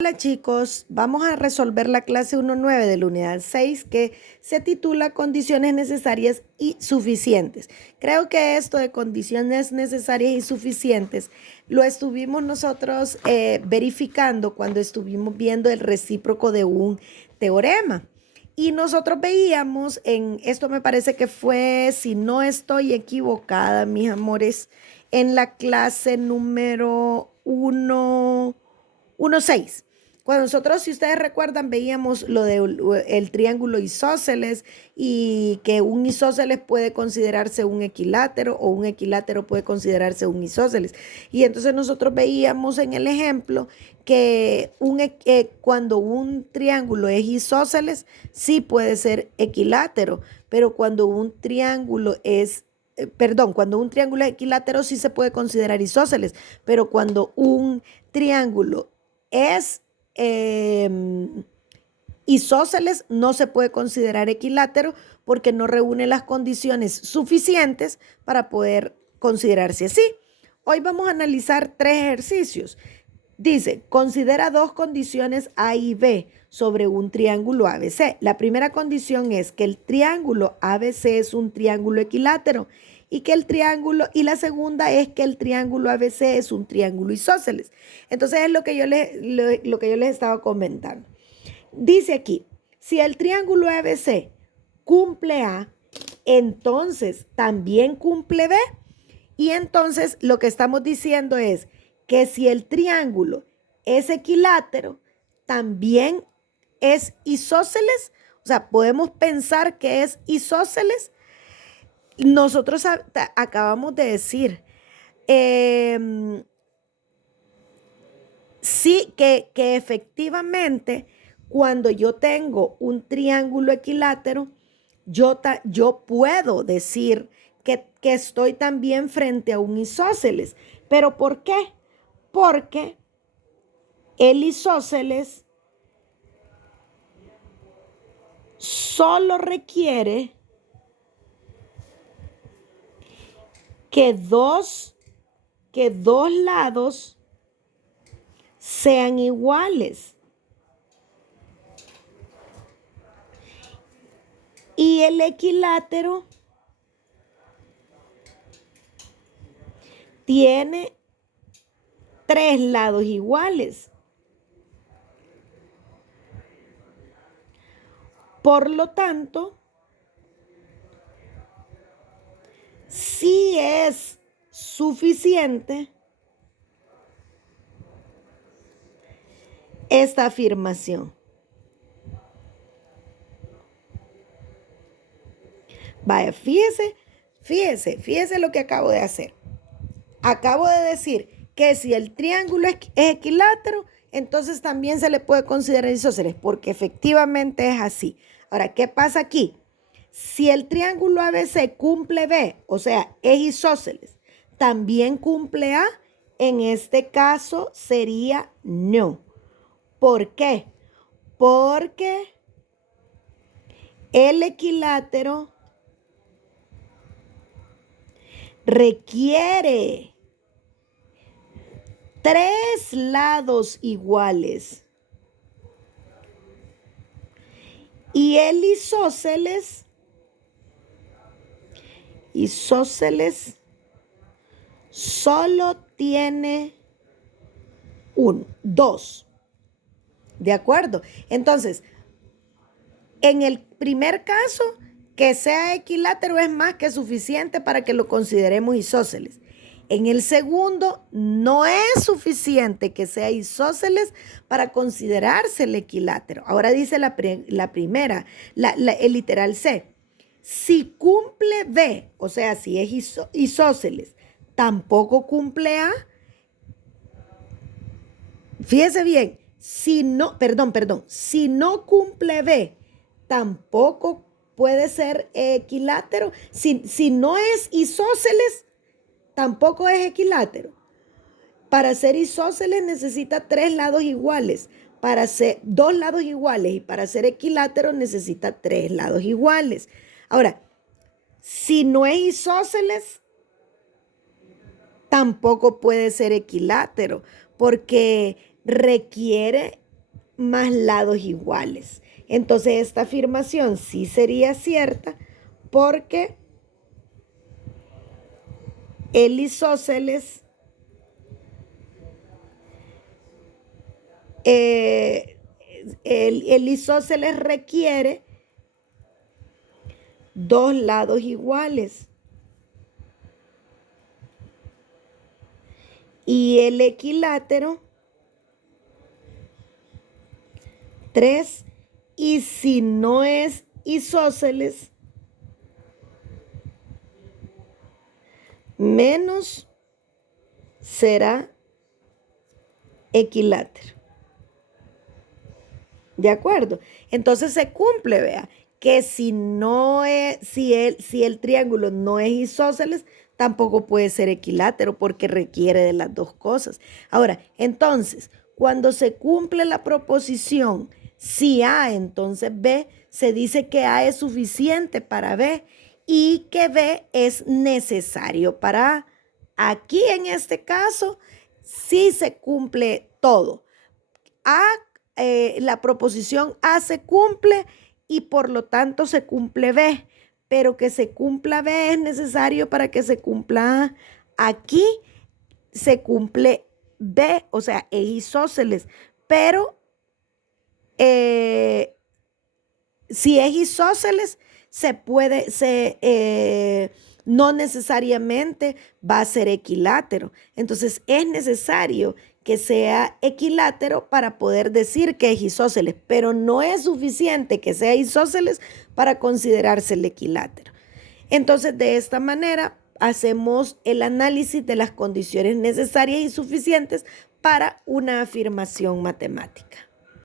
Hola chicos, vamos a resolver la clase 1.9 de la unidad 6 que se titula Condiciones necesarias y suficientes. Creo que esto de condiciones necesarias y suficientes lo estuvimos nosotros verificando cuando estuvimos viendo el recíproco de un teorema. Y nosotros veíamos esto me parece que fue, si no estoy equivocada, mis amores, en la clase número 1.6. Cuando nosotros, si ustedes recuerdan, veíamos lo del triángulo isósceles y que un isósceles puede considerarse un equilátero o un equilátero puede considerarse un isósceles. Y entonces nosotros veíamos en el ejemplo que cuando un triángulo es isósceles, sí puede ser equilátero, pero cuando un triángulo es cuando un triángulo es equilátero sí se puede considerar isósceles, pero cuando un triángulo es isósceles no se puede considerar equilátero porque no reúne las condiciones suficientes para poder considerarse así. Hoy vamos a analizar 3 ejercicios. Dice, considera 2 condiciones A y B sobre un triángulo ABC. La primera condición es que el triángulo ABC es un triángulo equilátero y la segunda es que el triángulo ABC es un triángulo isósceles. Entonces es lo que yo les estaba comentando. Dice aquí, si el triángulo ABC cumple A, entonces también cumple B. Y entonces lo que estamos diciendo es que si el triángulo es equilátero, también es isósceles. O sea, podemos pensar que es isósceles. Nosotros acabamos de decir, sí, que efectivamente cuando yo tengo un triángulo equilátero, yo puedo decir que estoy también frente a un isósceles. ¿Pero por qué? Porque el isósceles solo requiere que dos lados sean iguales. Y el equilátero tiene 3 lados iguales. Por lo tanto, sí es suficiente esta afirmación. Vaya, fíjese lo que acabo de hacer. Acabo de decir que si el triángulo es equilátero, entonces también se le puede considerar isósceles, porque efectivamente es así. Ahora, ¿qué pasa aquí? Si el triángulo ABC cumple B, o sea, es isósceles, también cumple A, en este caso sería no. ¿Por qué? Porque el equilátero requiere 3 lados iguales. Y el isósceles solo tiene 2. ¿De acuerdo? Entonces, en el primer caso, que sea equilátero es más que suficiente para que lo consideremos isósceles. En el segundo, no es suficiente que sea isósceles para considerarse el equilátero. Ahora dice la primera, el literal C. Si cumple B, o sea, si es isósceles, tampoco cumple A. Fíjese bien, si no cumple B, tampoco puede ser equilátero. Si no es isósceles, tampoco es equilátero. Para ser isósceles necesita 3 lados iguales. Para ser 2 lados iguales y para ser equilátero necesita 3 lados iguales. Ahora, si no es isósceles, tampoco puede ser equilátero porque requiere más lados iguales. Entonces esta afirmación sí sería cierta porque el isósceles el isósceles requiere dos lados iguales y el equilátero 3, y si no es isósceles, menos será equilátero. ¿De acuerdo? Entonces se cumple, vea, que si el triángulo no es isósceles, tampoco puede ser equilátero porque requiere de las dos cosas. Ahora, entonces, cuando se cumple la proposición si A, entonces B, se dice que A es suficiente para B y que B es necesario para A. Aquí en este caso sí se cumple todo. La proposición A se cumple y por lo tanto se cumple B, pero que se cumpla B es necesario para que se cumpla A. Aquí se cumple B, o sea, es isósceles, pero si es isósceles, no necesariamente va a ser equilátero. Entonces es necesario que sea equilátero para poder decir que es isósceles, pero no es suficiente que sea isósceles para considerarse el equilátero. Entonces, de esta manera, hacemos el análisis de las condiciones necesarias y suficientes para una afirmación matemática.